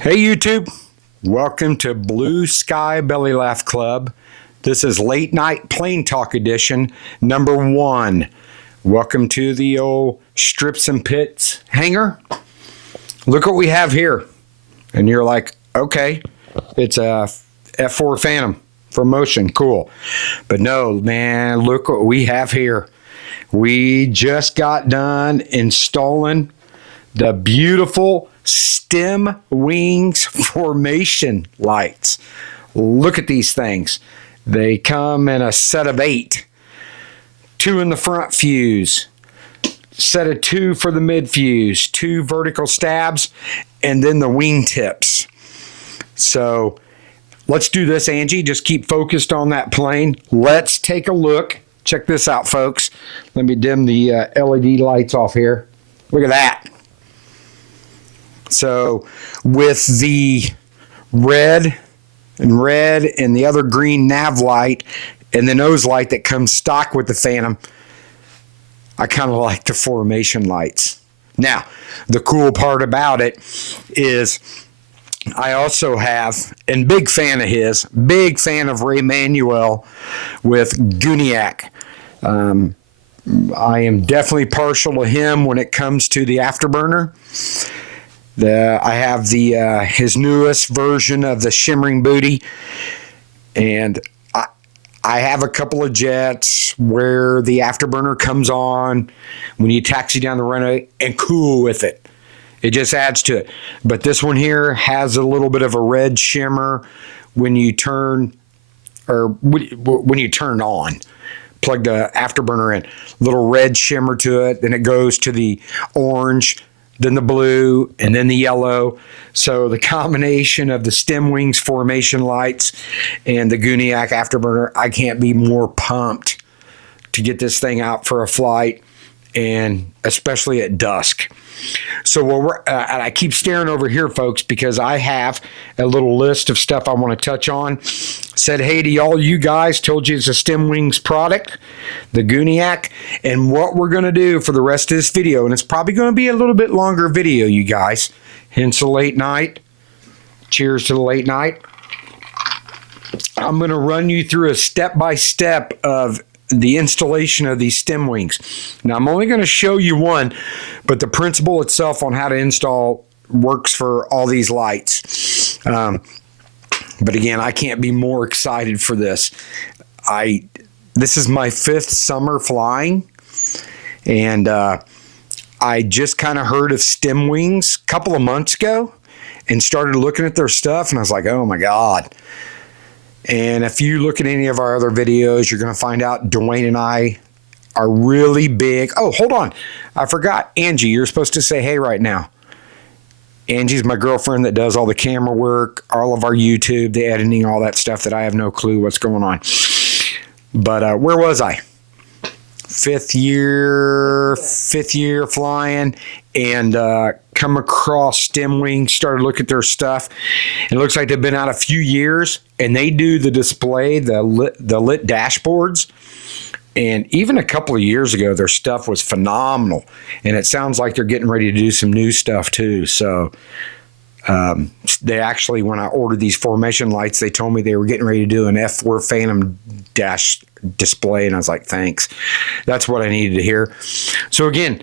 Hey YouTube, welcome to Blue Sky Belly Laugh Club. This is Late Night Plane Talk Edition number 1. Welcome to the old Strips and Pits hangar. Look what we have here. And you're like, okay, it's a F4 Phantom for motion, cool. But no, man, look what we have here. We just got done installing the beautiful StemWings formation lights. Look at these things. They come in a set of 8. 2 in the front fuse, set of 2 for the mid fuse, 2 vertical stabs, and then the wing tips. So let's do this, Angie. Just keep focused on that plane. Let's take a look. Check this out, folks. Let me dim the LED lights off here. Look at that. So with the red and the other green nav light and the nose light that comes stock with the Phantom, I kind of like the formation lights. Now, the cool part about it is I also have, and big fan of his, big fan of Ray Manuel with Guniac. I am definitely partial to him when it comes to the afterburner. I have the his newest version of the shimmering booty, and I have a couple of jets where the afterburner comes on when you taxi down the runway and cool with it. It just adds to it. But this one here has a little bit of a red shimmer when you turn, or when you turn on. Plug the afterburner in. Little red shimmer to it. Then it goes to the orange, then the blue, and then the yellow. So the combination of the StemWings formation lights and the Guniac afterburner, I can't be more pumped to get this thing out for a flight, and especially at dusk. So and I keep staring over here, folks, because I have a little list of stuff I want to touch on. Said hey to all you guys, told you it's a StemWings product, the Guniac, and what we're going to do for the rest of this video, and it's probably going to be a little bit longer video, you guys, hence the late night. Cheers to the late night. I'm going to run you through a step-by-step of the installation of these StemWings. Now, I'm only going to show you one, but the principle itself on how to install works for all these lights. But again, I can't be more excited for this. This is my 5th summer flying, and I just kind of heard of StemWings a couple of months ago and started looking at their stuff, and I was like, oh my God. And if you look at any of our other videos, you're going to find out Dwayne and I are really big. Oh, hold on. I forgot. Angie, you're supposed to say hey right now. Angie's my girlfriend that does all the camera work, all of our YouTube, the editing, all that stuff that I have no clue what's going on. But where was I? Fifth year flying, and come across StemWings, started looking at their stuff. It looks like they've been out a few years, and they do the display, the lit dashboards. And even a couple of years ago, their stuff was phenomenal. And it sounds like they're getting ready to do some new stuff too. So they actually, when I ordered these formation lights, they told me they were getting ready to do an F4 Phantom dash display. And I was like, thanks. That's what I needed to hear. So again,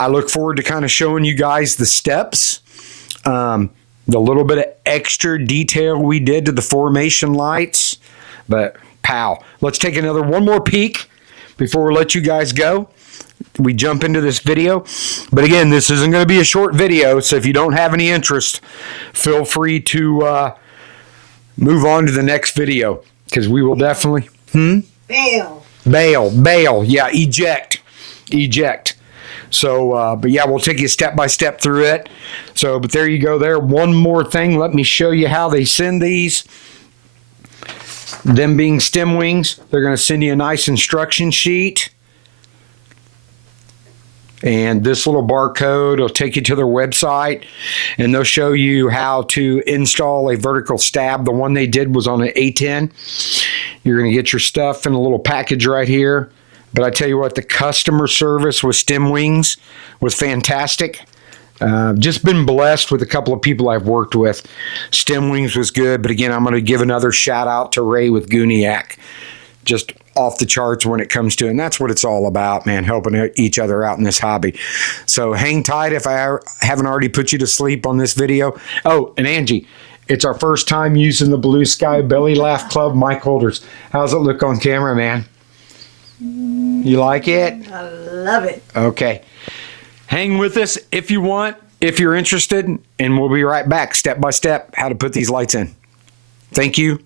I look forward to kind of showing you guys the steps, the little bit of extra detail we did to the formation lights. But pow, let's take one more peek before we let you guys go. We jump into this video. But again, this isn't going to be a short video, so if you don't have any interest, feel free to move on to the next video, because we will definitely bail. Yeah, eject. So but yeah, we'll take you step by step through it. So but there you go there. One more thing, let me show you how they send these. Them being StemWings, they're going to send you a nice instruction sheet. And this little barcode will take you to their website, and they'll show you how to install a vertical stab. The one they did was on an A10. You're going to get your stuff in a little package right here. But I tell you what, the customer service with StemWings was fantastic. Just been blessed with a couple of people I've worked with. StemWings was good, but again, I'm going to give another shout out to Ray with Gooniac. Just off the charts when it comes to, and that's what it's all about, man, helping each other out in this hobby. So hang tight if I haven't already put you to sleep on this video. Oh, and Angie, it's our first time using the Blue Sky Belly Laugh Club mic holders. How's it look on camera, man? You like it? I love it. Okay. Hang with us if you want, if you're interested, and we'll be right back step by step how to put these lights in. Thank you.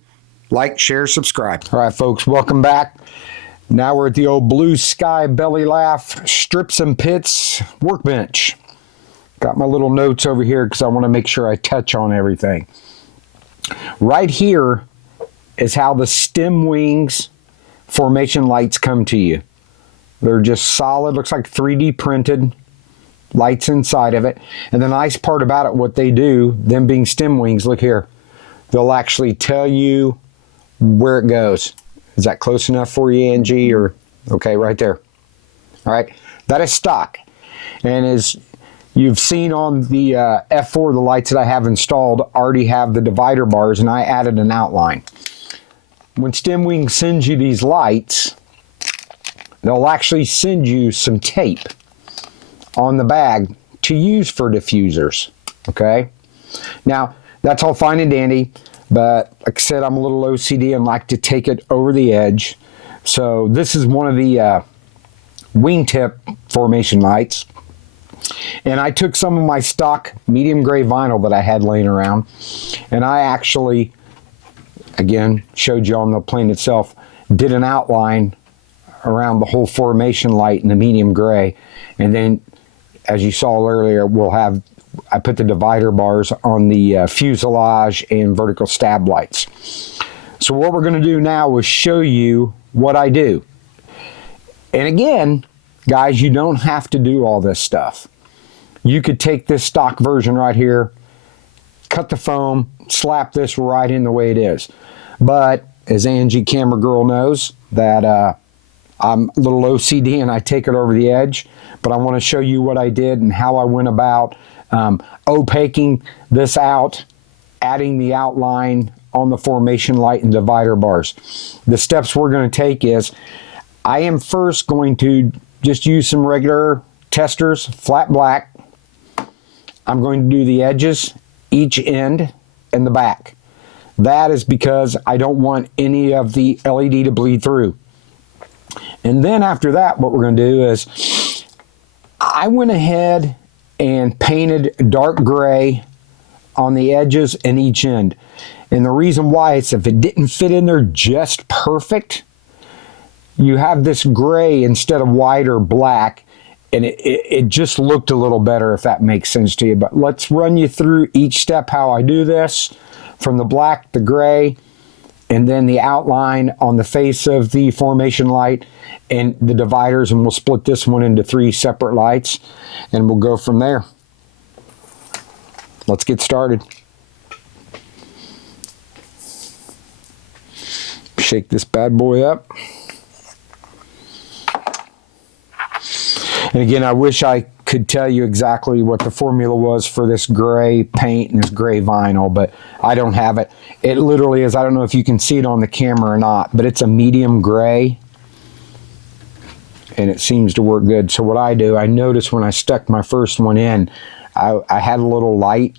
Like, share, subscribe. All right, folks, welcome back. Now we're at the old Blue Sky Belly Laugh Strips and Pits workbench. Got my little notes over here because I want to make sure I touch on everything. Right here is how the StemWings formation lights come to you. They're just solid, looks like 3D printed lights inside of it. And the nice part about it, what they do, them being StemWings, look here, they'll actually tell you where it goes. Is that close enough for you, Angie? Or okay, right there. All right, that is stock. And as you've seen on the F4, the lights that I have installed already have the divider bars, and I added an outline. When StemWings sends you these lights, they'll actually send you some tape on the bag to use for diffusers, okay? Now, that's all fine and dandy, but like I said, I'm a little OCD and like to take it over the edge. So this is one of the wingtip formation lights. And I took some of my stock medium gray vinyl that I had laying around, and I actually, again, showed you on the plane itself, did an outline around the whole formation light in the medium gray. And then, as you saw earlier, I put the divider bars on the fuselage and vertical stab lights. So what we're going to do now is show you what I do. And again, guys, you don't have to do all this stuff. You could take this stock version right here, cut the foam, slap this right in the way it is. But as Angie Camera Girl knows, that I'm a little OCD and I take it over the edge. But I want to show you what I did and how I went about opaquing this out, adding the outline on the formation light and divider bars. The steps we're going to take is, I am first going to just use some regular testers, flat black. I'm going to do the edges, each end, and the back. That is because I don't want any of the LED to bleed through. And then after that, what we're going to do is, I went ahead and painted dark gray on the edges and each end. And the reason why is if it didn't fit in there just perfect, you have this gray instead of white or black, and it just looked a little better, if that makes sense to you. But let's run you through each step how I do this, from the black, the gray, and then the outline on the face of the formation light and the dividers, and we'll split this one into 3 separate lights, and we'll go from there. Let's get started. Shake this bad boy up. And again, I wish I could tell you exactly what the formula was for this gray paint and this gray vinyl, but I don't have it. It literally is, I don't know if you can see it on the camera or not, but it's a medium gray, and it seems to work good. So what I do, I noticed when I stuck my first one in, I had a little light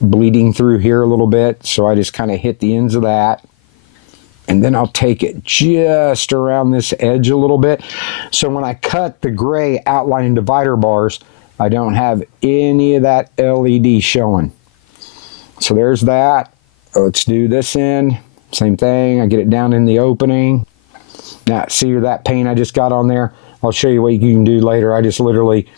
bleeding through here a little bit, so I just kind of hit the ends of that. And then I'll take it just around this edge a little bit. So when I cut the gray outline and divider bars, I don't have any of that LED showing. So there's that. Let's do this end. Same thing. I get it down in the opening. Now, see that paint I just got on there? I'll show you what you can do later. I just literally,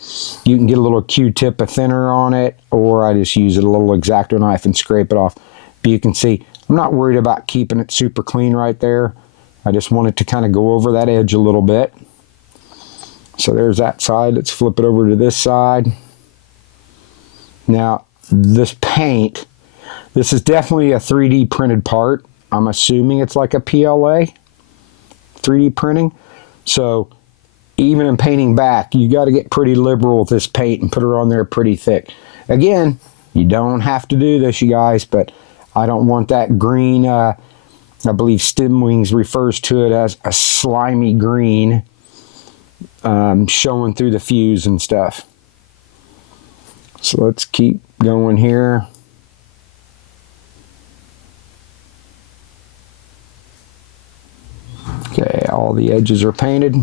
you can get a little Q-tip of thinner on it, or I just use a little X-Acto knife and scrape it off. But you can see, I'm not worried about keeping it super clean right there. I just want it to kind of go over that edge a little bit. So there's that side. Let's flip it over to this side. Now, this paint, this is definitely a 3D printed part. I'm assuming it's like a PLA 3D printing. So even in painting back, you got to get pretty liberal with this paint and put it on there pretty thick. Again, you don't have to do this, you guys, but I don't want that green, I believe StemWings refers to it as a slimy green, showing through the fuse and stuff. So let's keep going here. Okay, all the edges are painted.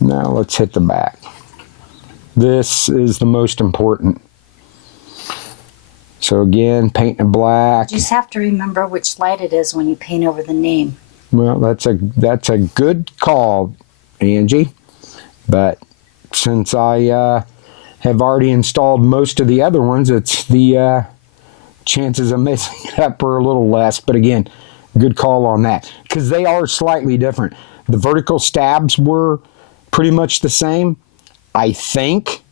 Now let's hit the back. This is the most important. So again, painting black. You just have to remember which light it is when you paint over the name. Well, that's a good call, Angie. But since I have already installed most of the other ones, it's the chances of messing it up are a little less. But again, good call on that, because they are slightly different. The vertical stabs were pretty much the same. I think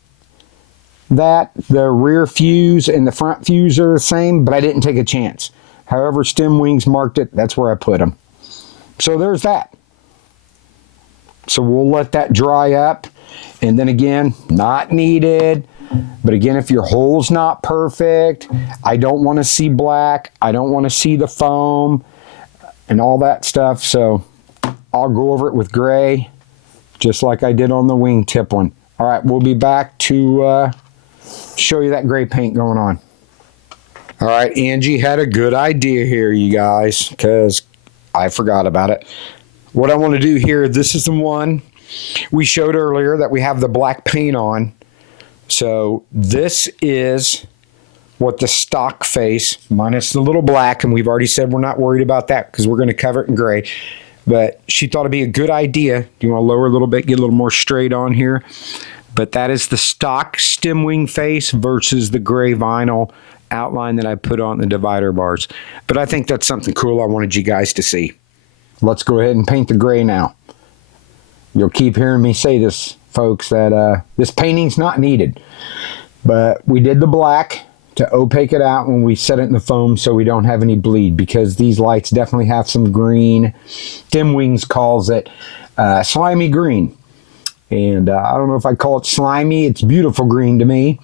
that the rear fuse and the front fuse are the same, but I didn't take a chance. However StemWings marked it, that's where I put them. So there's that. So we'll let that dry up, and then again, not needed. But again, if your hole's not perfect, I don't want to see black, I don't want to see the foam and all that stuff, so I'll go over it with gray, just like I did on the wingtip one. All right, we'll be back to show you that gray paint going on. All right, Angie had a good idea here, you guys, because I forgot about it. What I want to do here, this is the one we showed earlier that we have the black paint on. So this is what the stock face, minus the little black, and we've already said we're not worried about that because we're going to cover it in gray. But she thought it'd be a good idea. You want to lower a little bit, get a little more straight on here. But that is the stock StemWing face versus the gray vinyl outline that I put on the divider bars. But I think that's something cool I wanted you guys to see. Let's go ahead and paint the gray now. You'll keep hearing me say this, folks, that this painting's not needed. But we did the black to opaque it out when we set it in the foam so we don't have any bleed, because these lights definitely have some green. StemWings calls it slimy green. And I don't know if I call it slimy. It's beautiful green to me.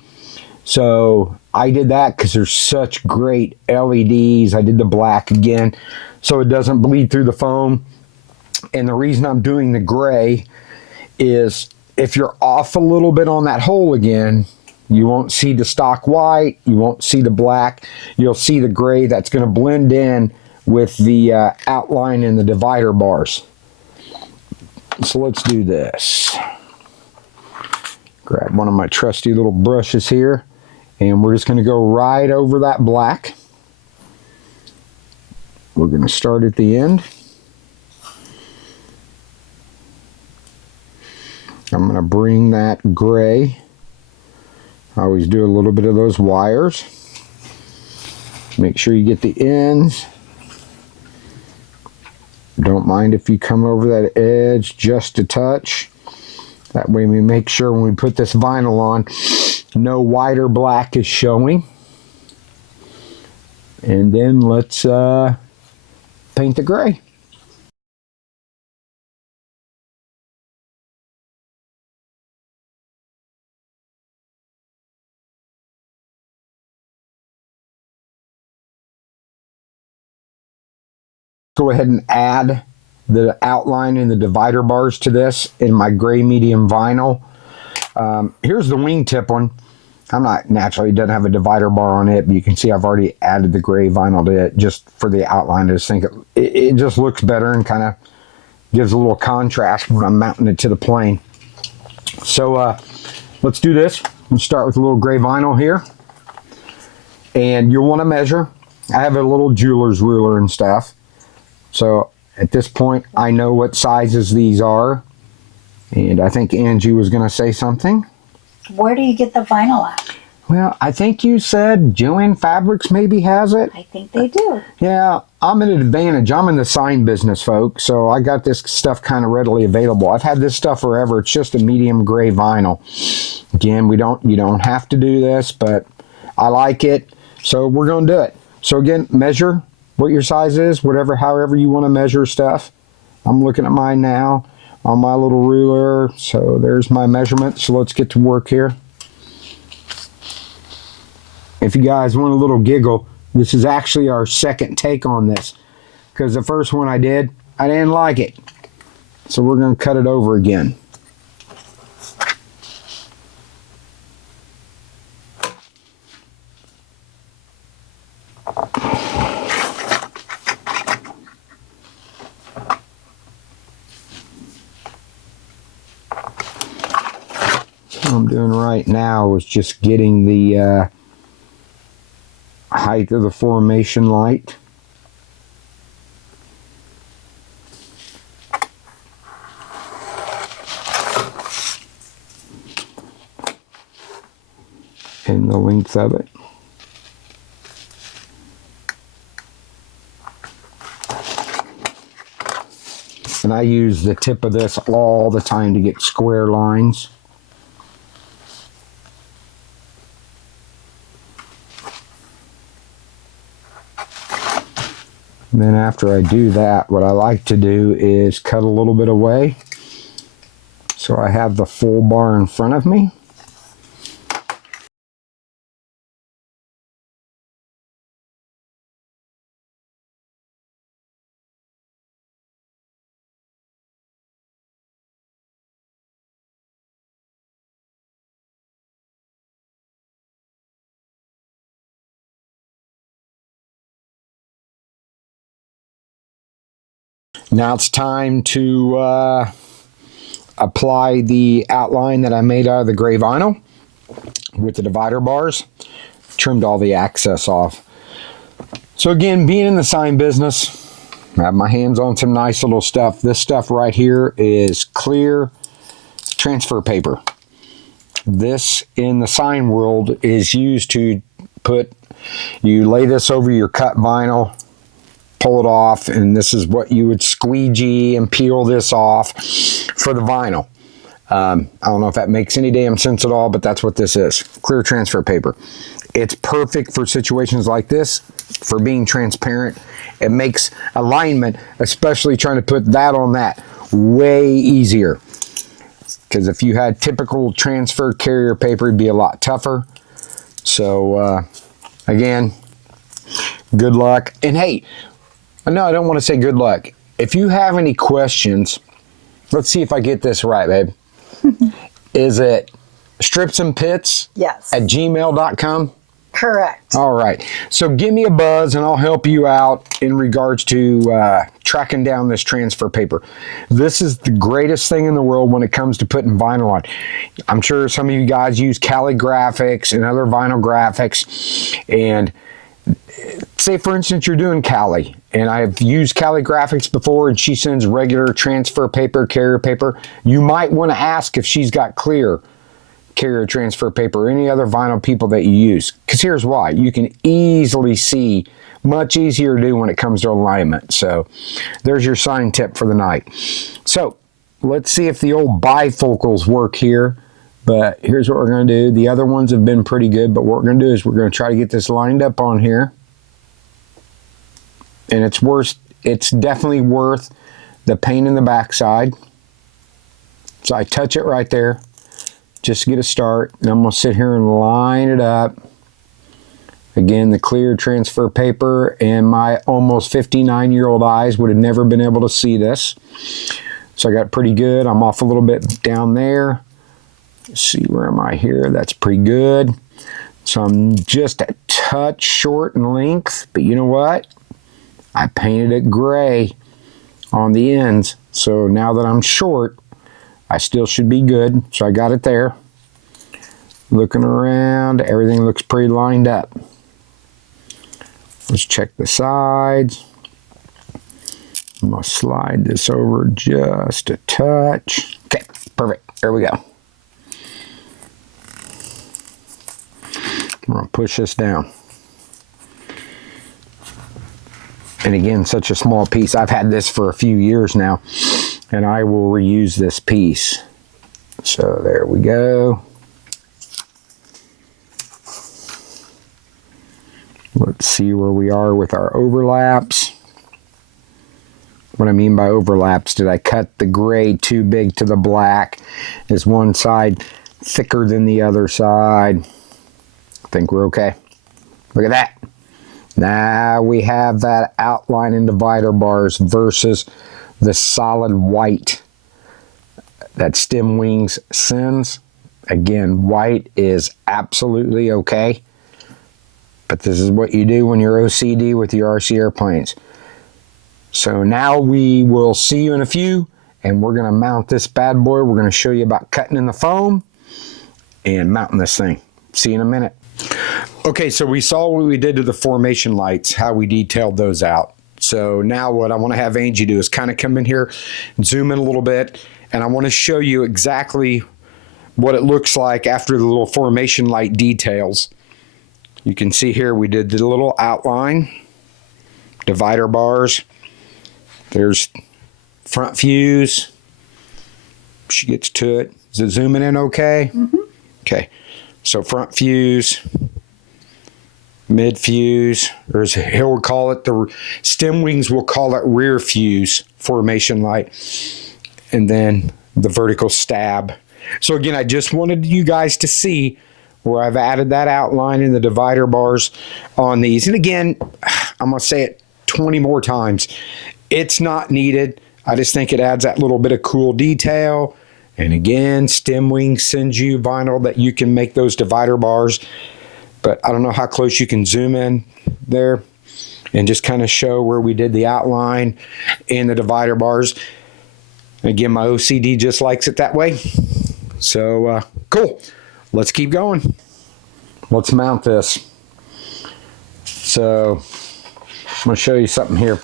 So I did that because there's such great LEDs. I did the black again so it doesn't bleed through the foam. And the reason I'm doing the gray is if you're off a little bit on that hole again, you won't see the stock white, you won't see the black, you'll see the gray that's going to blend in with the outline in the divider bars. So let's do this. Grab one of my trusty little brushes here, and we're just going to go right over that black. We're going to start at the end. I'm going to bring that gray. I always do a little bit of those wires. Make sure you get the ends. Don't mind if you come over that edge just a touch. That way we make sure when we put this vinyl on, no white or black is showing. And then let's paint the gray. Go ahead and add the outline in the divider bars to this in my gray medium vinyl. Here's the wingtip one. I'm not, naturally, it doesn't have a divider bar on it, but you can see I've already added the gray vinyl to it just for the outline. I just think it just looks better and kind of gives a little contrast when I'm mounting it to the plane. So let's do this. We'll start with a little gray vinyl here. And you'll want to measure. I have a little jeweler's ruler and stuff. So at this point, I know what sizes these are. And I think Angie was going to say something. Where do you get the vinyl at? Well, I think you said Joanne Fabrics maybe has it. I think they do. Yeah, I'm at an advantage. I'm in the sign business, folks, so I got this stuff kind of readily available. I've had this stuff forever. It's just a medium gray vinyl. Again, you don't have to do this, but I like it, so we're going to do it. So again, measure what your size is, however you want to measure stuff. I'm looking at mine now on my little ruler. So there's my measurement. So let's get to work here. If you guys want a little giggle, this is actually our second take on this, because the first one I didn't like it. So we're going to cut it over again. What I'm doing right now is just getting the height of the formation light. And the length of it. And I use the tip of this all the time to get square lines. And then after I do that, what I like to do is cut a little bit away so I have the full bar in front of me. Now it's time to apply the outline that I made out of the gray vinyl with the divider bars. Trimmed all the excess off. So again, being in the sign business, I have my hands on some nice little stuff. This stuff right here is clear transfer paper. This in the sign world is used to you lay this over your cut vinyl, pull it off, and this is what you would squeegee and peel this off for the vinyl. I don't know if that makes any damn sense at all, but that's what this is. Clear transfer paper. It's perfect for situations like this, for being transparent. It makes alignment, especially trying to put that on that, way easier. Because if you had typical transfer carrier paper, it'd be a lot tougher. So, again, good luck. And hey, no, I don't want to say good luck. If you have any questions, let's see if I get this right, babe. Is it stripsandpits Yes. at gmail.com? Correct. All right. So give me a buzz and I'll help you out in regards to tracking down this transfer paper. This is the greatest thing in the world when it comes to putting vinyl on. I'm sure some of you guys use Cali graphics and other vinyl graphics. And say, for instance, you're doing Cali. And I've used Cali graphics before and she sends regular transfer paper, carrier paper. You might want to ask if she's got clear carrier transfer paper or any other vinyl people that you use, because here's why: you can easily see, much easier to do when it comes to alignment. So there's your sign tip for the night. So let's see if the old bifocals work here, but here's what we're going to do. The other ones have been pretty good, but what we're going to do is we're going to try to get this lined up on here, and it's definitely worth the pain in the backside. So I touch it right there just to get a start, and I'm going to sit here and line it up. Again, the clear transfer paper, and my almost 59-year-old eyes would have never been able to see this. So I got pretty good. I'm off a little bit down there. Let's see, where am I here? That's pretty good. So I'm just a touch short in length, but you know what? I painted it gray on the ends. So now that I'm short, I still should be good. So I got it there. Looking around, everything looks pretty lined up. Let's check the sides. I'm going to slide this over just a touch. Okay, perfect. There we go. I'm going to push this down. And again, such a small piece. I've had this for a few years now, and I will reuse this piece. So there we go. Let's see where we are with our overlaps. What I mean by overlaps, did I cut the gray too big to the black? Is one side thicker than the other side? I think we're okay. Look at that. Now we have that outline and divider bars versus the solid white that StemWings sends. Again, white is absolutely okay, but this is what you do when you're OCD with your RC airplanes. So now we will see you in a few, and we're going to mount this bad boy. We're going to show you about cutting in the foam and mounting this thing. See you in a minute. Okay, so we saw what we did to the formation lights, how we detailed those out. So now what I want to have Angie do is kind of come in here, zoom in a little bit, and I want to show you exactly what it looks like after the little formation light details. You can see here we did the little outline, divider bars. There's front fuse. She gets to it. Is it zooming in okay? Mm-hmm. Okay. So front fuse, mid fuse, or as he'll call it, the StemWings will call it rear fuse formation light, and then the vertical stab. So again, I just wanted you guys to see where I've added that outline in the divider bars on these. And again, I'm going to say it 20 more times. It's not needed. I just think it adds that little bit of cool detail. And again, StemWings sends you vinyl that you can make those divider bars. But I don't know how close you can zoom in there and just kind of show where we did the outline and the divider bars. Again, my OCD just likes it that way. So, cool. Let's keep going. Let's mount this. So, I'm going to show you something here.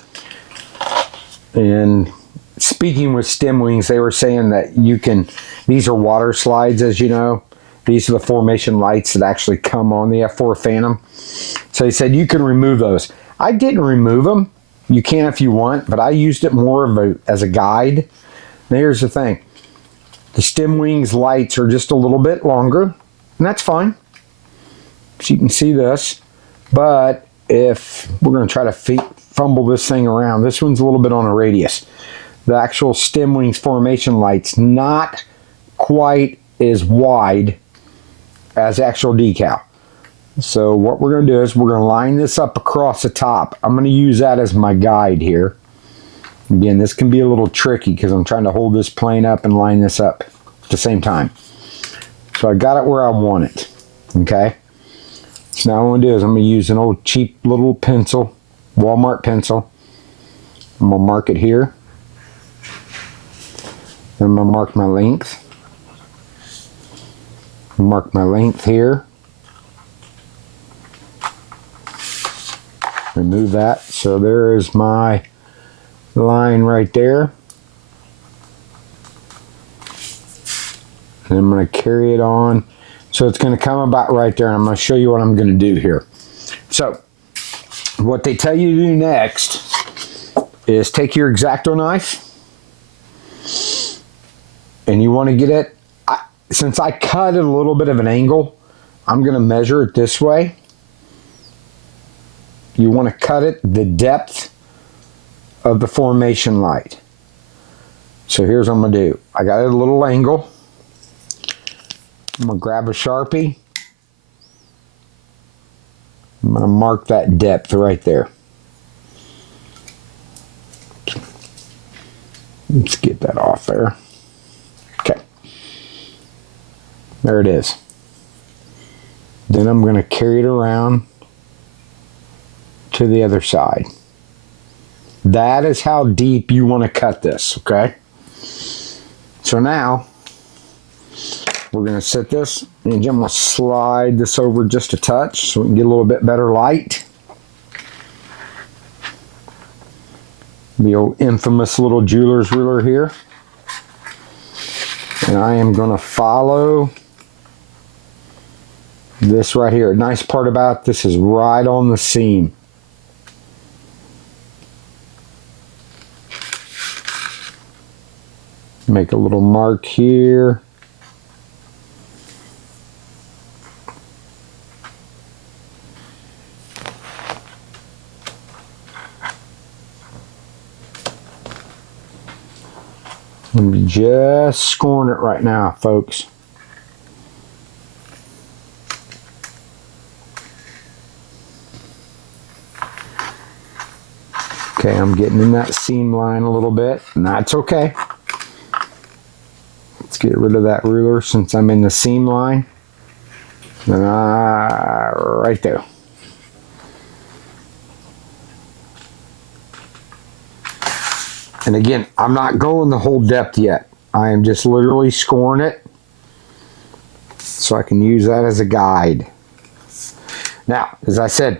And speaking with StemWings, they were saying that you can, these are water slides, as you know. These are the formation lights that actually come on the F4 Phantom. So they said you can remove those. I didn't remove them. You can if you want, but I used it more as a guide. Now here's the thing. The StemWings lights are just a little bit longer, and that's fine. So you can see this. But if we're going to try to fumble this thing around, this one's a little bit on a radius. The actual StemWings formation light's not quite as wide as actual decal. So what we're going to do is we're going to line this up across the top. I'm going to use that as my guide here. Again, this can be a little tricky because I'm trying to hold this plane up and line this up at the same time. So I got it where I want it. Okay. So now what I'm going to do is I'm going to use an old cheap little pencil, Walmart pencil. I'm going to mark it here. Then I'm going to mark my length. Mark my length here. Remove that. So there is my line right there. And I'm going to carry it on. So it's going to come about right there. And I'm going to show you what I'm going to do here. So what they tell you to do next is take your X-Acto knife. And you want to get it, since I cut at a little bit of an angle, I'm going to measure it this way. You want to cut it the depth of the formation light. So here's what I'm going to do. I got it at a little angle. I'm going to grab a Sharpie. I'm going to mark that depth right there. Let's get that off there. Okay. There it is. Then I'm going to carry it around to the other side. That is how deep you want to cut this, okay? So now, we're going to set this, and I'm going to slide this over just a touch so we can get a little bit better light. The old infamous little jeweler's ruler here. And I am going to follow this right here. Nice part about this is right on the seam. Make a little mark here. I'm just scoring it right now, folks. Okay, I'm getting in that seam line a little bit, and that's okay. Let's get rid of that ruler since I'm in the seam line. Right there. And again, I'm not going the whole depth yet. I am just literally scoring it so I can use that as a guide. Now, as I said,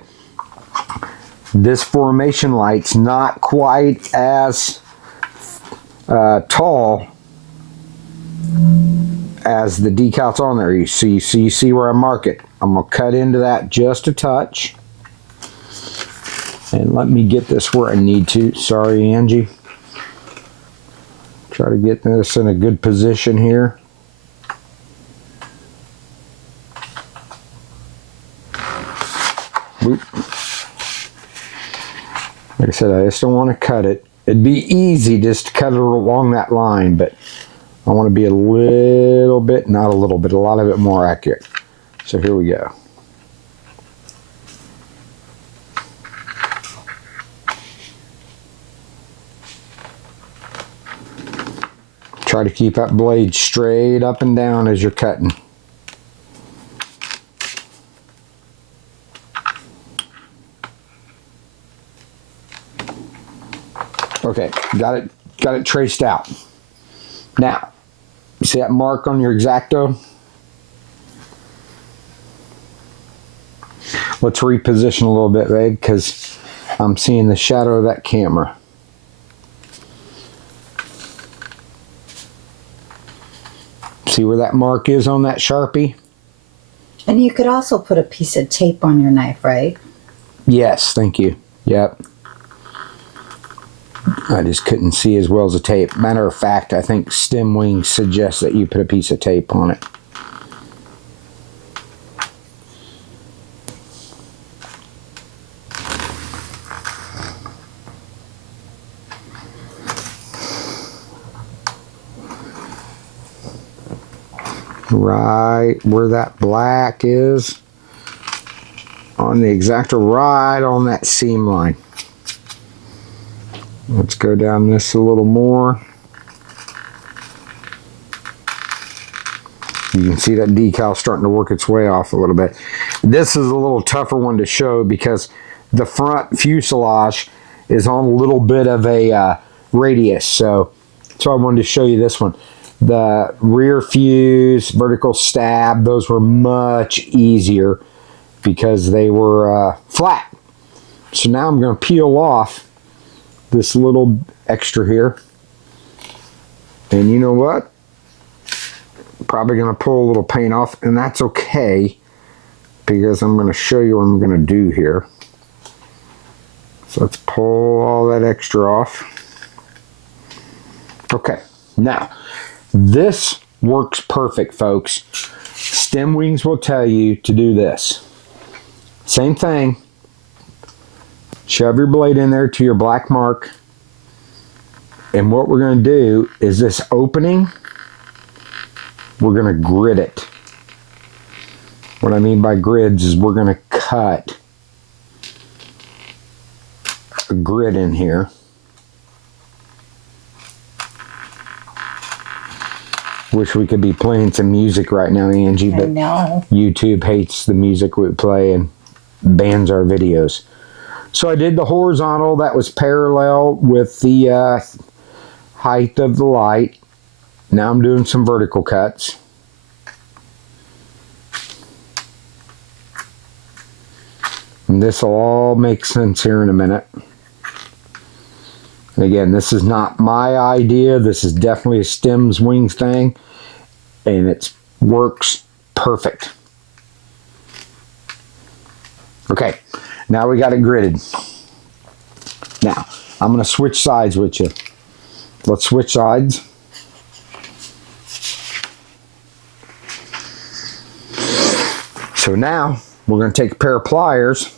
this formation light's not quite as tall as the decals on there. You see where I mark it. I'm going to cut into that just a touch. And let me get this where I need to. Sorry, Angie. Try to get this in a good position here. Oop. Like I said, I just don't want to cut it. It'd be easy just to cut it along that line, but I want to be a little bit, not a little bit, a lot of it more accurate. So here we go. Try to keep that blade straight up and down as you're cutting. Okay, got it traced out. Now, see that mark on your X-Acto? Let's reposition a little bit, babe, because I'm seeing the shadow of that camera. See where that mark is on that Sharpie? And you could also put a piece of tape on your knife, right? Yes, thank you. Yep. I just couldn't see as well as a tape. Matter of fact, I think StemWings suggests that you put a piece of tape on it. Right where that black is on the X-Acto, right on that seam line. Let's go down this a little more. You can see that decal starting to work its way off a little bit. This is a little tougher one to show because the front fuselage is on a little bit of a radius, so I wanted to show you this one. The rear fuse, vertical stab, those were much easier because they were flat. So now I'm going to peel off this little extra here. And you know what? Probably going to pull a little paint off, and that's okay because I'm going to show you what I'm going to do here. So let's pull all that extra off. Okay, now this works perfect, folks. StemWings will tell you to do this. Same thing. Shove your blade in there to your black mark. And what we're going to do is this opening, we're going to grid it. What I mean by grids is we're going to cut a grid in here. Wish we could be playing some music right now, Angie, but YouTube hates the music we play and bans our videos. So I did the horizontal that was parallel with the height of the light. Now I'm doing some vertical cuts. And this will all make sense here in a minute. And again, this is not my idea. This is definitely a StemWings thing. And it works perfect. Okay, now we got it gridded. Now, I'm going to switch sides with you. Let's switch sides. So now, we're going to take a pair of pliers.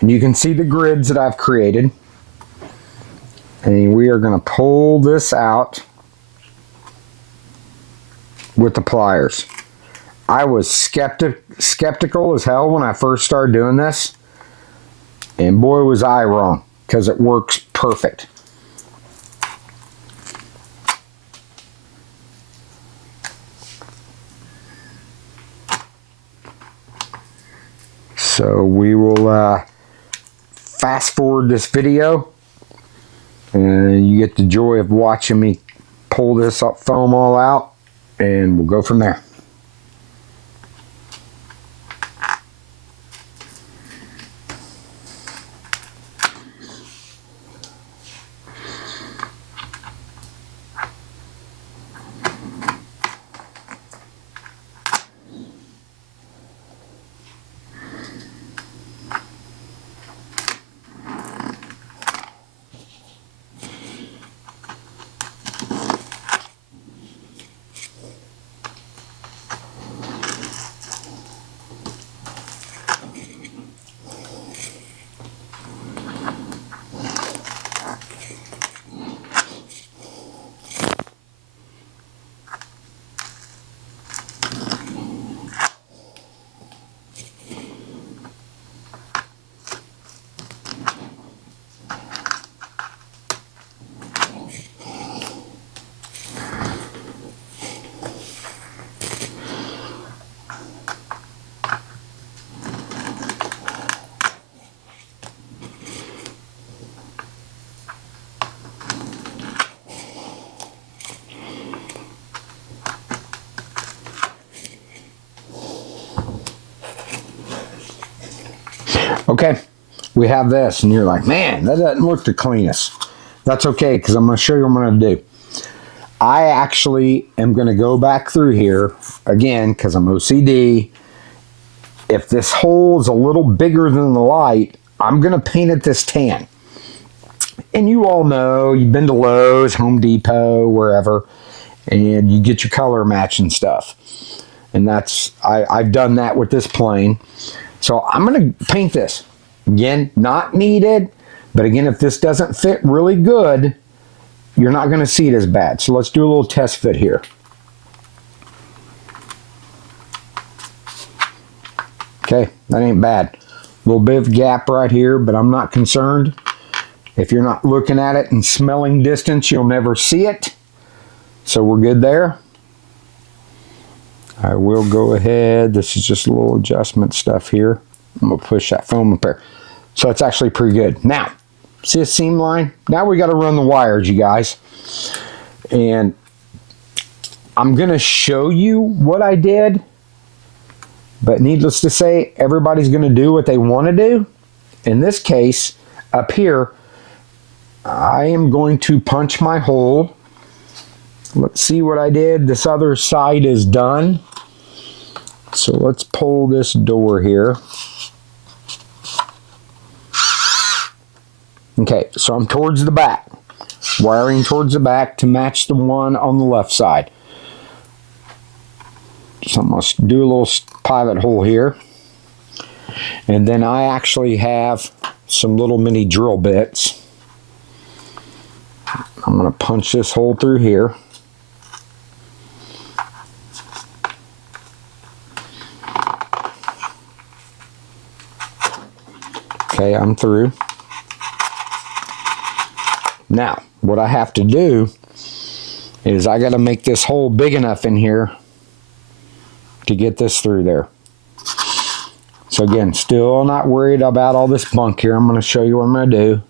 And you can see the grids that I've created. And we are going to pull this out with the pliers. I was skeptical as hell when I first started doing this, and boy was I wrong, because it works perfect. So we will fast forward this video, and you get the joy of watching me pull this foam all out, and we'll go from there. Okay, we have this, and you're like, man, that doesn't look the cleanest. That's okay, because I'm going to show you what I'm going to do. I actually am going to go back through here, again, because I'm OCD. If this hole is a little bigger than the light, I'm going to paint it this tan. And you all know, you've been to Lowe's, Home Depot, wherever, and you get your color matching stuff. And that's, I've done that with this plane. So I'm going to paint this. Again, not needed, but again, if this doesn't fit really good, you're not going to see it as bad. So let's do a little test fit here. Okay, that ain't bad. A little bit of gap right here, but I'm not concerned. If you're not looking at it in smelling distance, you'll never see it. So we're good there. I will go ahead. This is just a little adjustment stuff here. I'm going to push that foam up there. So it's actually pretty good. Now, see a seam line? Now we got to run the wires, you guys. And I'm going to show you what I did. But needless to say, everybody's going to do what they want to do. In this case, up here, I am going to punch my hole. Let's see what I did. This other side is done. So let's pull this door here. Okay, so I'm towards the back. Wiring towards the back to match the one on the left side. So I'm going to do a little pilot hole here. And then I actually have some little mini drill bits. I'm going to punch this hole through here. Okay, I'm through. Now, what I have to do is I got to make this hole big enough in here to get this through there. So again, still not worried about all this bunk here. I'm going to show you what I'm going to do.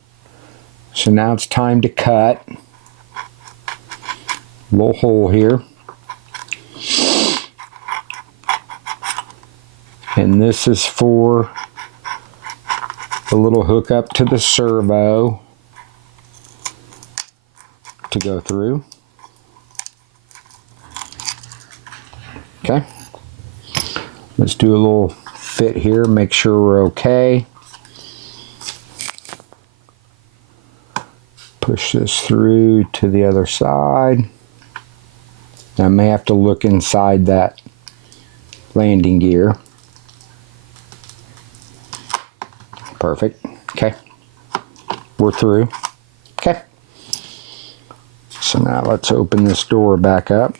So now it's time to cut. Little hole here. And this is for the little hook up to the servo to go through. Okay. Let's do a little fit here, make sure we're okay. Push this through to the other side. I may have to look inside that landing gear. Perfect. Okay. We're through. Okay. So now let's open this door back up.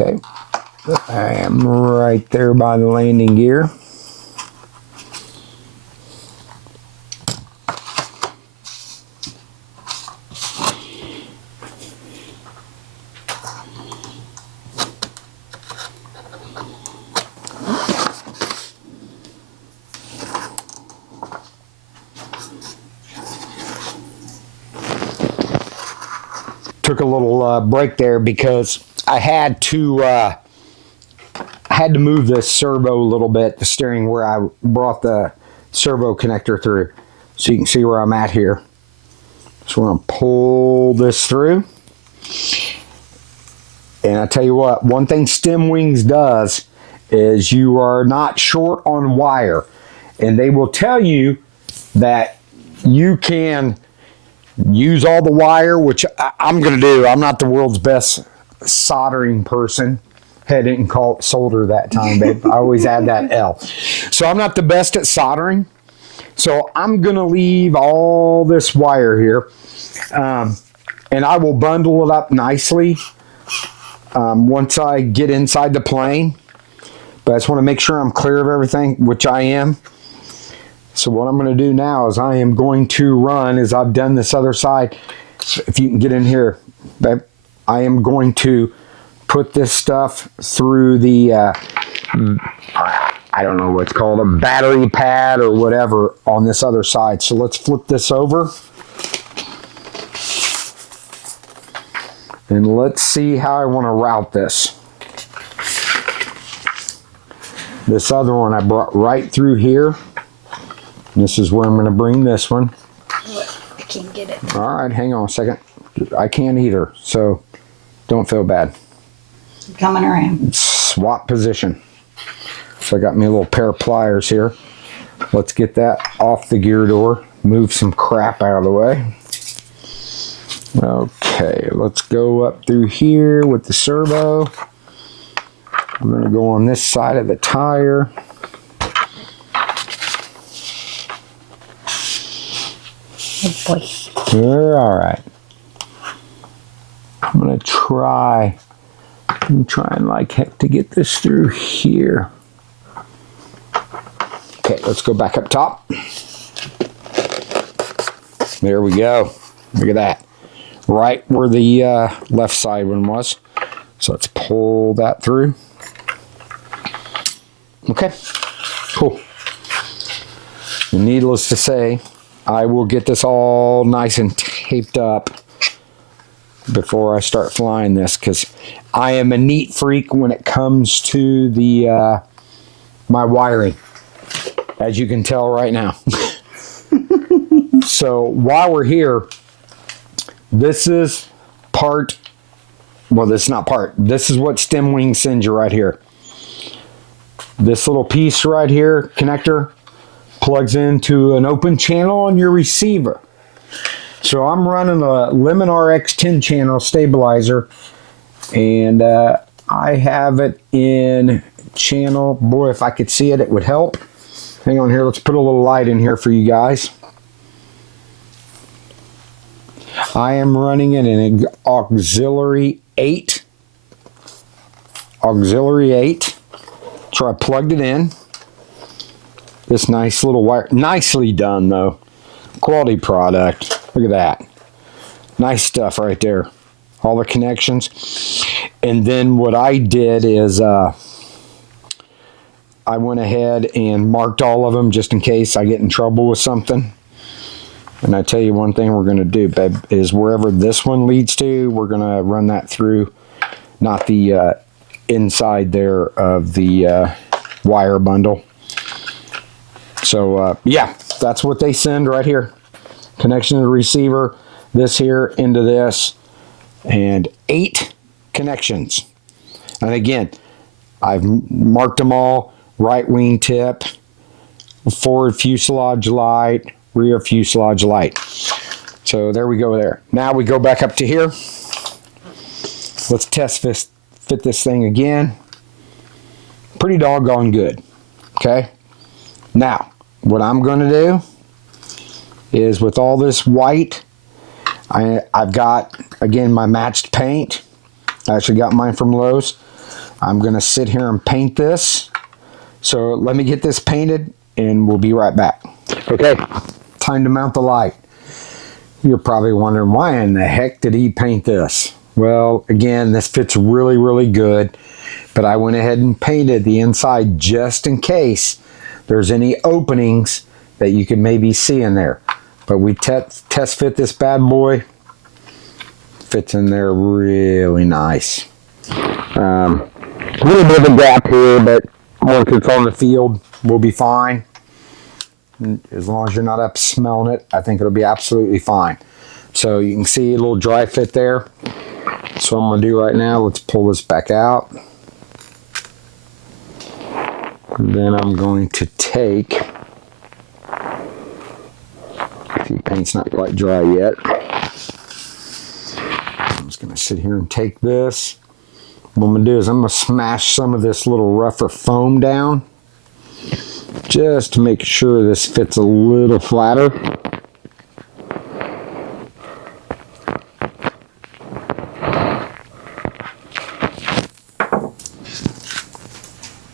Okay, I am right there by the landing gear. Took a little break there because I had to move this servo a little bit, the steering, where I brought the servo connector through, so you can see where I'm at here. So we're going to pull this through. And I tell you what, one thing StemWings does is you are not short on wire. And they will tell you that you can use all the wire, which I'm going to do. I'm not the world's best soldering person. Hey, I didn't call it solder that time, babe. I always add that L. So I'm not the best at soldering. So I'm going to leave all this wire here. And I will bundle it up nicely once I get inside the plane. But I just want to make sure I'm clear of everything, which I am. So what I'm going to do now is I am going to run, as I've done this other side, if you can get in here, babe, I am going to put this stuff through the, I don't know what's called, a battery pad or whatever on this other side. So let's flip this over. And let's see how I want to route this. This other one I brought right through here. This is where I'm going to bring this one. I can't get it. All right, hang on a second. I can't either, so don't feel bad. I'm coming around. Swap position. So I got me a little pair of pliers here. Let's get that off the gear door. Move some crap out of the way. Okay, let's go up through here with the servo. We're going to go on this side of the tire. Oh boy. We're all right. I'm going to try. I'm trying like heck to get this through here. Okay, let's go back up top. There we go. Look at that. Right where the left side one was. So let's pull that through. Okay, cool. And needless to say, I will get this all nice and taped up before I start flying this, because I am a neat freak when it comes to the my wiring, as you can tell right now. So while we're here, this is part, well, this is not part, this is what StemWings sends you right here. This little piece right here, connector, plugs into an open channel on your receiver. So I'm running a Lemon RX 10 channel stabilizer, and I have it in channel, boy, if I could see it, it would help. Hang on here, let's put a little light in here for you guys. I am running in an auxiliary 8. Auxiliary 8. So I plugged it in. This nice little wire. Nicely done though. Quality product. Look at that. Nice stuff right there. All the connections. And then what I did is I went ahead and marked all of them just in case I get in trouble with something. And I tell you one thing we're going to do, babe, is wherever this one leads to, we're going to run that through, not the inside there of the wire bundle. So, yeah, that's what they send right here. Connection to the receiver, this here into this, and 8 connections. And again, I've marked them all. Right wing tip, forward fuselage light, rear fuselage light. So there we go there. Now we go back up to here. Let's test fit this thing again. Pretty doggone good. Okay. Now, what I'm going to do is, with all this white, I've got, again, my matched paint. I actually got mine from Lowe's. I'm going to sit here and paint this. So let me get this painted and we'll be right back. Okay, time to mount the light. You're probably wondering, why in the heck did he paint this? Well, again, this fits really, really good, but I went ahead and painted the inside just in case there's any openings that you can maybe see in there. But we test fit this bad boy. Fits in there really nice. A little bit of a gap here, but once it's on the field, we'll be fine. As long as you're not up smelling it, I think it'll be absolutely fine. So you can see a little dry fit there. So what I'm going to do right now, let's pull this back out. And then I'm going to take, see, paint's not quite dry yet. I'm just going to sit here and take this. What I'm going to do is I'm going to smash some of this little rougher foam down, just to make sure this fits a little flatter.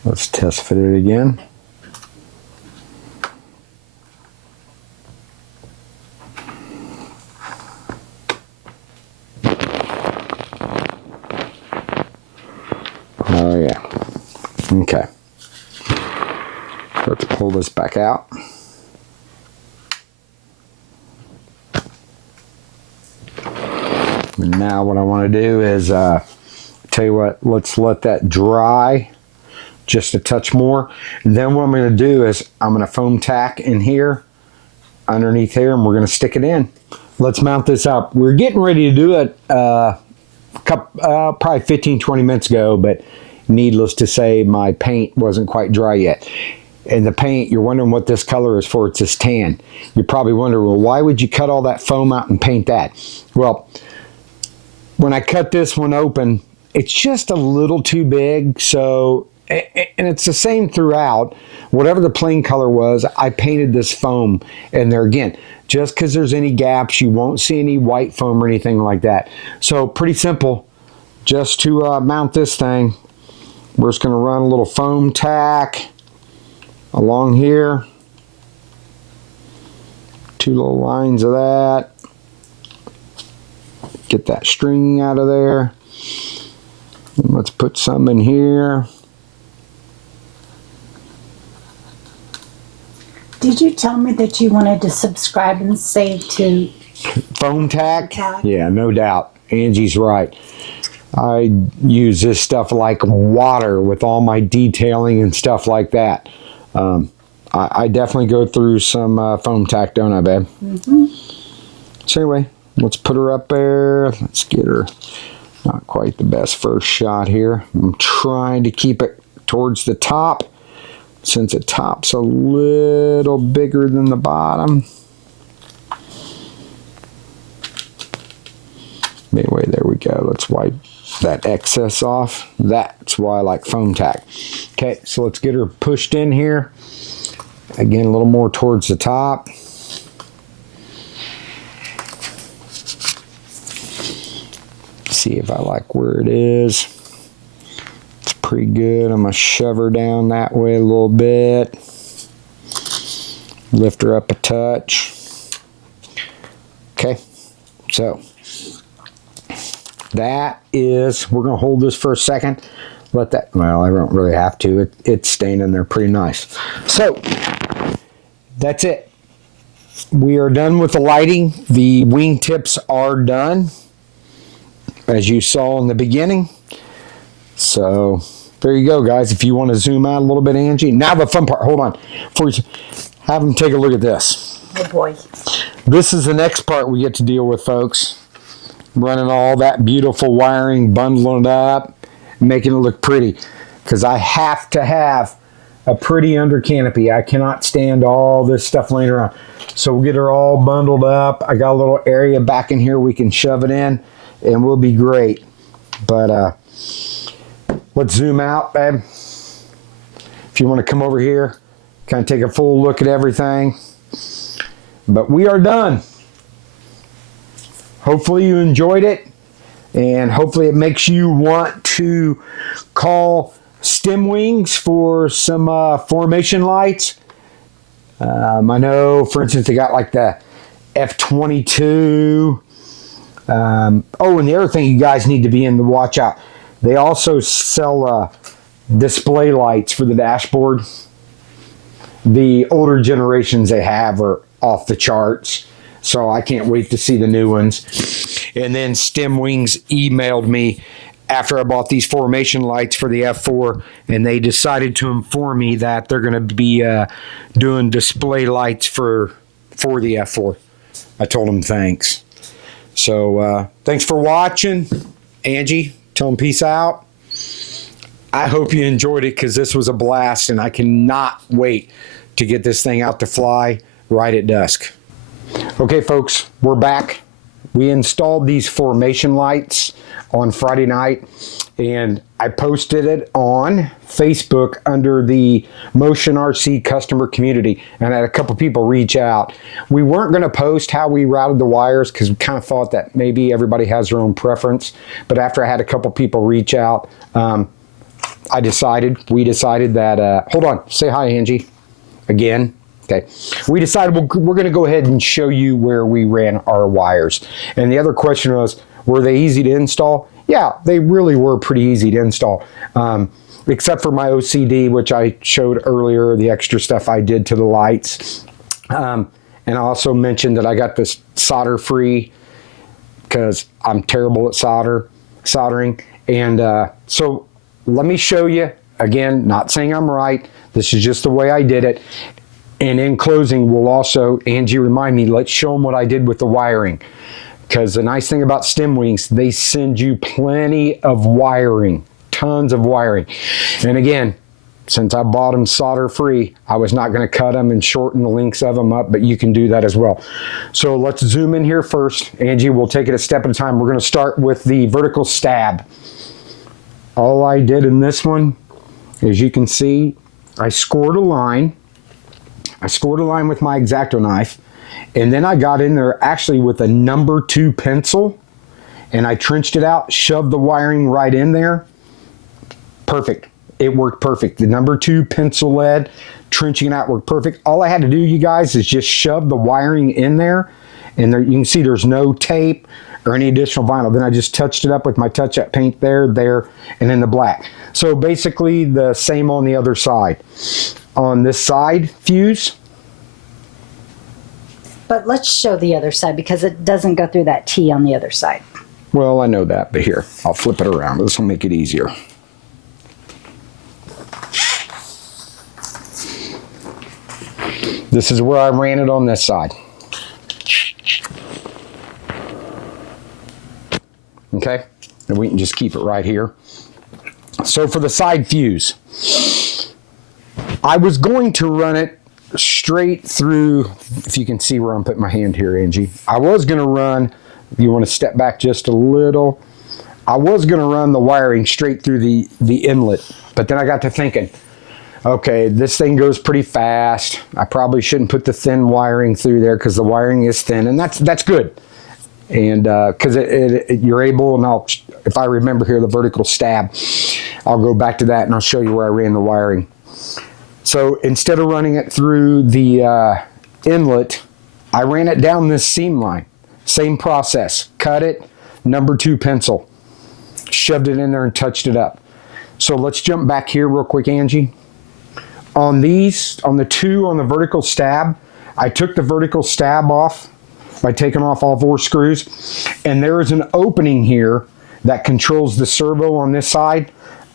Let's test fit it again. Oh yeah. Okay. Let's pull this back out. And now what I want to do is, tell you what, let's let that dry just a touch more. And then what I'm going to do is I'm going to foam tack in here, underneath here, and we're going to stick it in. Let's mount this up. We're getting ready to do it probably 15-20 minutes ago, but needless to say, my paint wasn't quite dry yet. And the paint, you're wondering what this color is for. It's this tan. You're probably wondering, well, why would you cut all that foam out and paint that? Well, when I cut this one open, it's just a little too big. So, and it's the same throughout. Whatever the plain color was, I painted this foam in there again. Just because there's any gaps, you won't see any white foam or anything like that. So pretty simple. Just to mount this thing, we're just going to run a little foam tack along here. 2 little lines of that. Get that string out of there. And let's put some in here. Did you tell me that you wanted to subscribe and save to Foam tack? Tack? Yeah, no doubt. Angie's right. I use this stuff like water with all my detailing and stuff like that. I definitely go through some foam tack, don't I, babe? Mm-hmm. So anyway, let's put her up there. Let's get her. Not quite the best first shot here. I'm trying to keep it towards the top, since the top's a little bigger than the bottom. Anyway, there we go. Let's wipe that excess off. That's why I like foam tack. Okay, so let's get her pushed in here. Again, a little more towards the top. See if I like where it is. It's pretty good. I'm going to shove her down that way a little bit. Lift her up a touch. Okay, so that is, we're going to hold this for a second. Let that, well, I don't really have to. It's staying in there pretty nice. So that's it. We are done with the lighting. The wing tips are done, as you saw in the beginning. So there you go, guys. If you want to zoom out a little bit, Angie. Now the fun part. Hold on. Before you have them take a look at this. Oh boy. This is the next part we get to deal with, folks. Running all that beautiful wiring, bundling it up, making it look pretty. Because I have to have a pretty under canopy. I cannot stand all this stuff laying around. So we'll get her all bundled up. I got a little area back in here we can shove it in, and we'll be great. But let's zoom out, babe. If you want to come over here, kind of take a full look at everything. But we are done. Hopefully you enjoyed it. and hopefully it makes you want to call StemWings for some formation lights. I know, for instance, they got like the F-22. Oh, and the other thing you guys need to be in to watch out, they also sell display lights for the dashboard. The older generations they have are off the charts, so I can't wait to see the new ones. And then StemWings emailed me after I bought these formation lights for the F4, and they decided to inform me that they're going to be doing display lights for the F4. I told them thanks. So thanks for watching. Angie, tell them peace out. I hope you enjoyed it because this was a blast, and I cannot wait to get this thing out to fly right at dusk. Okay, folks, we're back. We installed these formation lights on Friday night, and I posted it on Facebook under the Motion RC customer community, and I had a couple people reach out. We weren't going to post how we routed the wires because we kind of thought that maybe everybody has their own preference, but after I had a couple people reach out, we decided that, hold on, say hi, Angie, again. Okay, we decided we're going to go ahead and show you where we ran our wires. And the other question was, were they easy to install? Yeah, they really were pretty easy to install, except for my OCD, which I showed earlier, the extra stuff I did to the lights. And I also mentioned that I got this solder free because I'm terrible at soldering. And so let me show you, again, not saying I'm right. This is just the way I did it. And in closing, we'll also, Angie, remind me, let's show them what I did with the wiring. Because the nice thing about StemWings, they send you plenty of wiring, tons of wiring. And again, since I bought them solder free, I was not going to cut them and shorten the lengths of them up, but you can do that as well. So let's zoom in here first. Angie, we'll take it a step at a time. We're going to start with the vertical stab. All I did in this one, as you can see, I scored a line. I scored a line with my X-Acto knife, and then I got in there actually with a number 2 pencil, and I trenched it out, shoved the wiring right in there. Perfect. It worked perfect. The number 2 pencil lead, trenching it out worked perfect. All I had to do, you guys, is just shove the wiring in there, and there, you can see there's no tape or any additional vinyl. Then I just touched it up with my touch-up paint there, and then the black. So basically the same on the other side. On this side fuse. But let's show the other side because it doesn't go through that T on the other side. Well, I know that, but here, I'll flip it around. This will make it easier. This is where I ran it on this side. Okay, and we can just keep it right here. So for the side fuse, I was going to run it straight through, if you can see where I'm putting my hand here, Angie. I was going to run, if you want to step back just a little, I was going to run the wiring straight through the inlet, but then I got to thinking, okay, this thing goes pretty fast. I probably shouldn't put the thin wiring through there because the wiring is thin, and that's good. And because you're able, and if I remember here, the vertical stab, I'll go back to that and I'll show you where I ran the wiring. So instead of running it through the inlet, I ran it down this seam line. Same process. Cut it, number 2 pencil. Shoved it in there and touched it up. So let's jump back here real quick, Angie. On these, on the 2 on the vertical stab, I took the vertical stab off by taking off all 4 screws. And there is an opening here that controls the servo on this side.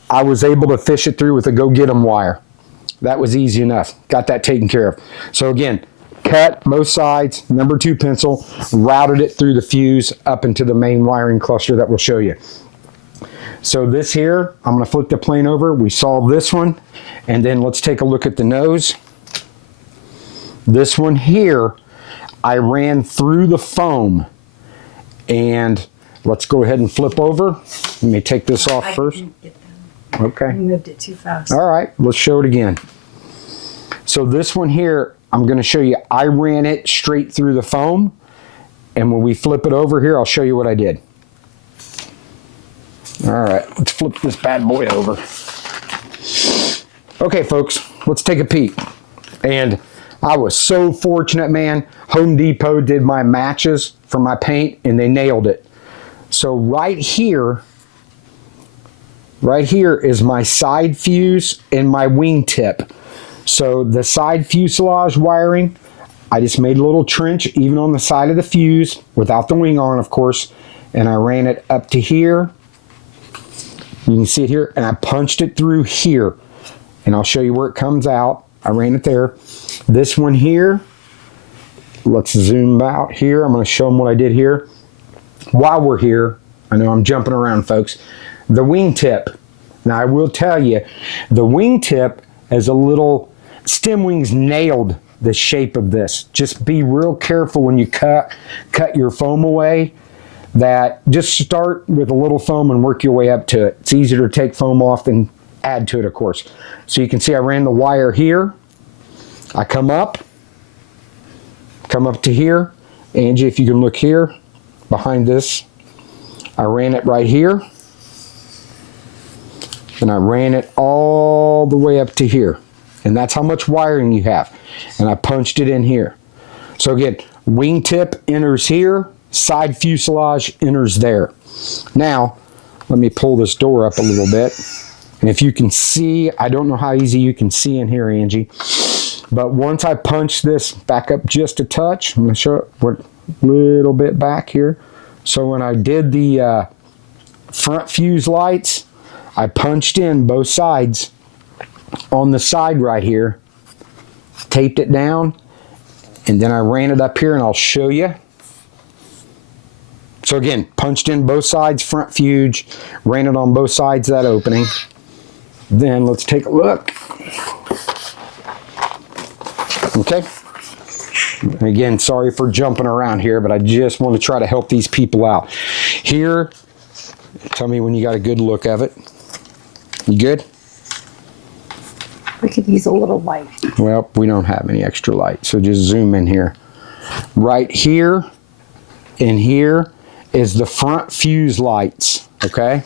I was able to fish it through with a go-get-'em wire. That was easy enough. Got that taken care of. So again, cut both sides, number 2 pencil, routed it through the fuse up into the main wiring cluster that we'll show you. So this here, I'm going to flip the plane over. We solved this one. And then let's take a look at the nose. This one here, I ran through the foam. And let's go ahead and flip over. Let me take this off first. Okay. You moved it too fast. All right, let's show it again. So this one here, I'm going to show you, I ran it straight through the foam. And when we flip it over here, I'll show you what I did. All right, let's flip this bad boy over. Okay, folks, let's take a peek. And I was so fortunate, man. Home Depot did my matches for my paint, and they nailed it. So right here is my side fuse and my wingtip. So the side fuselage wiring, I just made a little trench even on the side of the fuse without the wing on, of course, and I ran it up to here. You can see it here, and I punched it through here, and I'll show you where it comes out. I ran it there. This one here, let's zoom out here. I'm going to show them what I did here. While we're here, I know I'm jumping around, folks. The wingtip. Now, I will tell you, the wingtip is a little, StemWings nailed the shape of this. Just be real careful when you cut your foam away. That just start with a little foam and work your way up to it. It's easier to take foam off than add to it, of course. So you can see I ran the wire here. I come up to here. Angie, if you can look here, behind this, I ran it right here. And I ran it all the way up to here. And that's how much wiring you have. And I punched it in here. So again, wingtip enters here, side fuselage enters there. Now, let me pull this door up a little bit. And if you can see, I don't know how easy you can see in here, Angie, but once I punch this back up just a touch, I'm going to show it a little bit back here. So when I did the front fuse lights, I punched in both sides on the side right here, taped it down, and then I ran it up here, and I'll show you. So again, punched in both sides, front fuse, ran it on both sides of that opening. Then let's take a look. Okay. Again, sorry for jumping around here, but I just want to try to help these people out. Here, tell me when you got a good look of it. You good? We could use a little light. Well, we don't have any extra light, so just zoom in here. Right here and here is the front fuse lights, okay?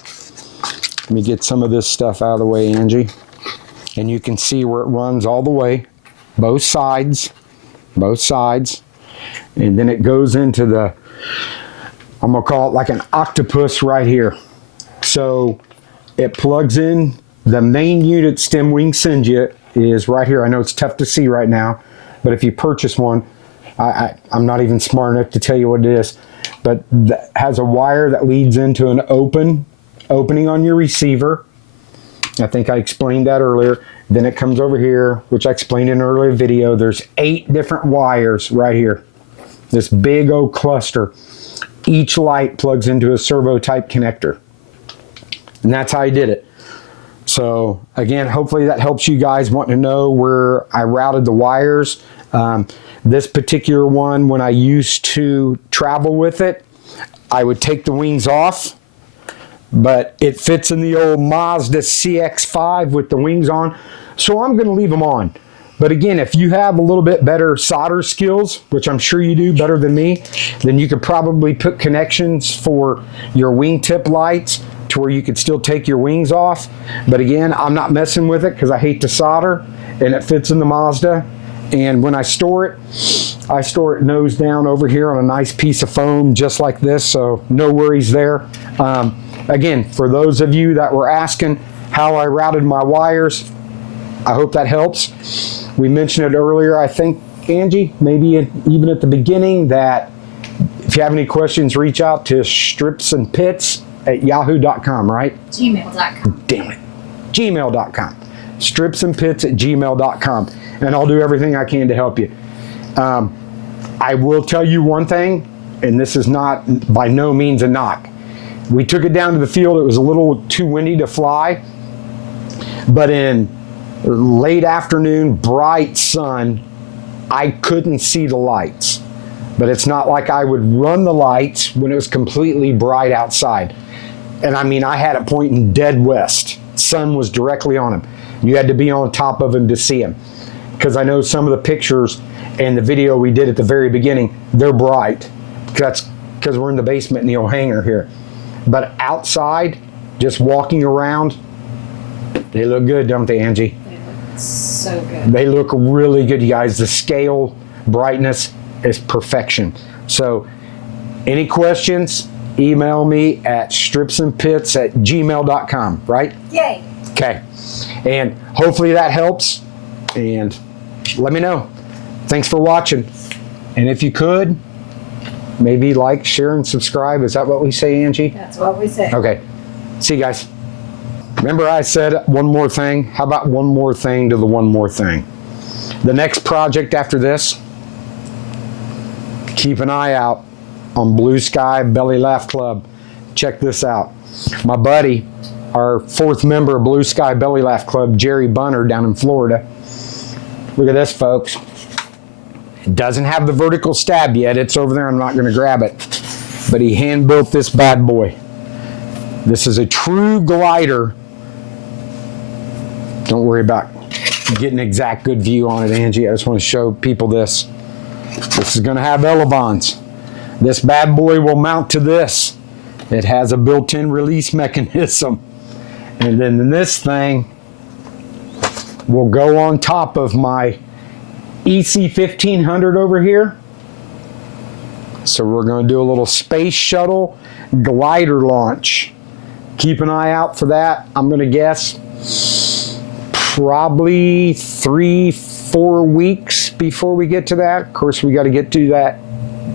Let me get some of this stuff out of the way, Angie. And you can see where it runs all the way, both sides. And then it goes into the, I'm gonna call it like an octopus right here. So it plugs in, the main unit StemWings sends you is right here. I know it's tough to see right now, but if you purchase one, I'm not even smart enough to tell you what it is, but that has a wire that leads into an opening on your receiver. I think I explained that earlier. Then it comes over here, which I explained in an earlier video. There's 8 different wires right here. This big old cluster. Each light plugs into a servo type connector. And that's how I did it. So again, hopefully that helps you guys want to know where I routed the wires. This particular one, when I used to travel with it, I would take the wings off, but it fits in the old Mazda CX-5 with the wings on, so I'm going to leave them on. But again, if you have a little bit better solder skills, which I'm sure you do better than me, then you could probably put connections for your wingtip lights to where you could still take your wings off. But again, I'm not messing with it because I hate to solder, and it fits in the Mazda. And when I store it nose down over here on a nice piece of foam just like this, so no worries there. Again, for those of you that were asking how I routed my wires, I hope that helps. We mentioned it earlier, I think, Angie, maybe even at the beginning, that if you have any questions, reach out to stripsandpits@yahoo.com, right? Gmail.com. Damn it. Gmail.com. stripsandpits@gmail.com. And I'll do everything I can to help you. I will tell you one thing, and this is not by no means a knock. We took it down to the field. It was a little too windy to fly, but in late afternoon, bright sun, I couldn't see the lights. But it's not like I would run the lights when it was completely bright outside. And I mean, I had it pointing dead west. Sun was directly on him. You had to be on top of him to see him. Because I know some of the pictures and the video we did at the very beginning, they're bright. That's because we're in the basement in the old hangar here. But outside, just walking around, they look good, don't they, Angie? They look so good. They look really good, you guys. The scale, brightness is perfection. So, any questions, email me at stripsandpits@gmail.com, right? Yay. Okay. And hopefully that helps. And let me know. Thanks for watching. And if you could, maybe like, share, and subscribe. Is that what we say, Angie? That's what we say. Okay. See you guys. Remember I said one more thing? How about one more thing to the one more thing? The next project after this, keep an eye out on Blue Sky Belly Laugh Club. Check this out. My buddy, our 4th member of Blue Sky Belly Laugh Club, Jerry Bunner down in Florida. Look at this, folks. It doesn't have the vertical stab yet. It's over there. I'm not going to grab it. But he hand built this bad boy. This is a true glider. Don't worry about getting an exact good view on it, Angie. I just want to show people this. This is going to have elevons. This bad boy will mount to this. It has a built-in release mechanism. And then this thing will go on top of my EC-1500 over here. So we're going to do a little space shuttle glider launch. Keep an eye out for that. I'm going to guess probably 3-4 weeks before we get to that. Of course, we got to get to that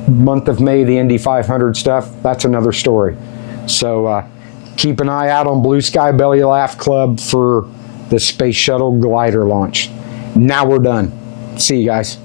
month of May, the Indy 500 stuff. That's another story. So keep an eye out on Blue Sky Belly Laugh Club for the space shuttle glider launch. Now we're done. See you guys.